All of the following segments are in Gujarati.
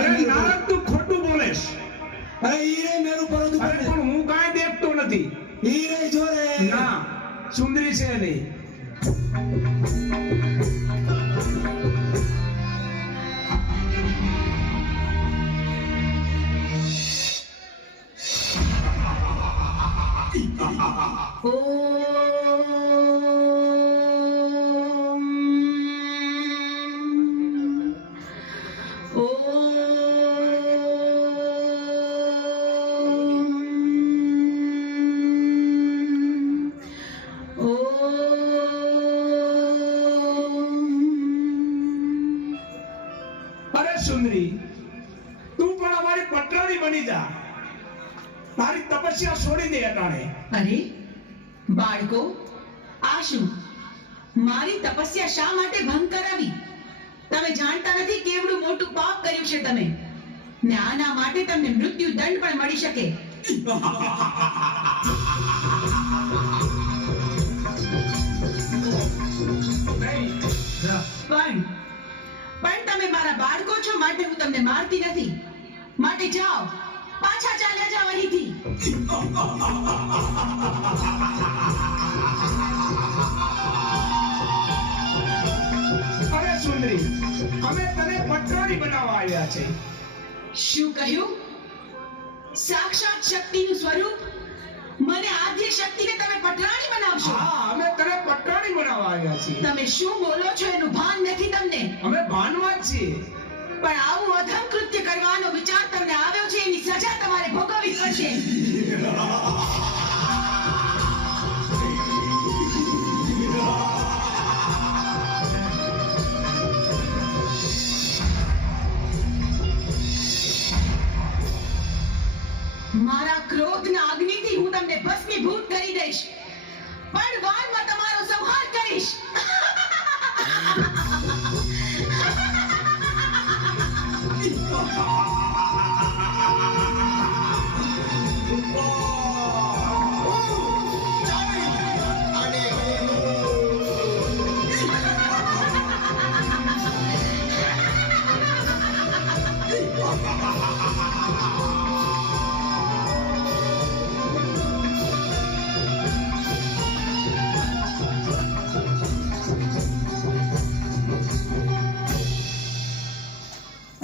અરે નારદ તું ખોટું બોલેશ. અરે ઈ મેરું પરતું અરે પણ હું કાંઈ દેખતો નથી. ઈ રે જો રે ના સુંદરી છે નહીં. અરે સુંદરી તું પણ અમારી પટરાણી બની જા. તારી તપસ્યા છોડી દે અટાણે. અરે બાળકો, આ શું? મારી તપસ્યા શા માટે ભંગ કરાવી? તમે જાણતા નથી કેવડું મોટું પાપ કર્યું છે તમે, ને આના માટે તમને મૃત્યુ દંડ પણ મળી શકે. પણ તમે મારા બાળકો છો માટે હું તમને મારતી નથી. માટે જાઓ, પાછા ચાલ્યા જાઓ અહીંથી. અરે સુંદરી અમે તને પટરાણી બનાવવા આવ્યા છે. શું કહ્યું? સાક્ષાત શક્તિનું સ્વરૂપ મને આદ્ય શક્તિને તમે પટરાણી બનાવશો? હા અમે તને પટરાણી બનાવવા આવ્યા છીએ. તમે શું બોલો છો એનું ભાન નથી તમને. અમે ભાનમાં જ છીએ. પણ આવું અધમ કૃત્ય કરવાનો વિચાર તમને આવ્યો છે એની સજા તમારે ભોગવવી પડશે. મારા ક્રોધના અગ્નિથી હું તમને ભસ્મીભૂત કરી દઈશ, પણ વારમાં તમારો સંહાર કરીશ.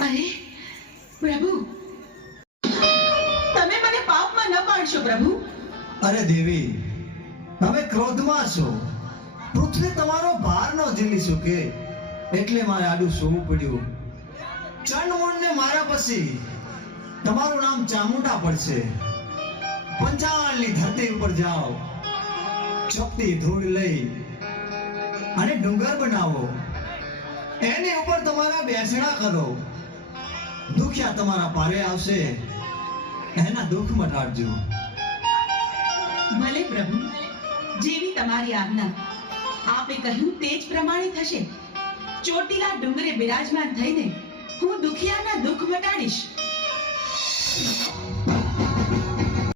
અરે પ્રભુ, તમે મને પાપમાં ન પાડશો પ્રભુ. અરે દેવી તમે ક્રોધમાં છો. પૃથ્વી તમારો ભાર ન ઝીલી શકે એટલે મારે આડું સોવું પડ્યું. ચંડમુંડને માર્યા પછી તમારું નામ ચામુંડા પડશે. પંચાળની ધરતી ઉપર જાઓ, ચપટી ધૂળ લઈ અને ડુંગર બનાવો, એની ઉપર તમારા બેસણા કરો. દુખિયા તમારા પારે આવશે, એના દુઃખ મટાડજો. ભલે પ્રભુ, જેવી તમારી આજ્ઞા. આપે કહ્યું તે જ પ્રમાણે થશે. ચોટીલા ડુંગરે બિરાજમાન થઈને હું દુખિયાના દુઃખ મટાડીશ.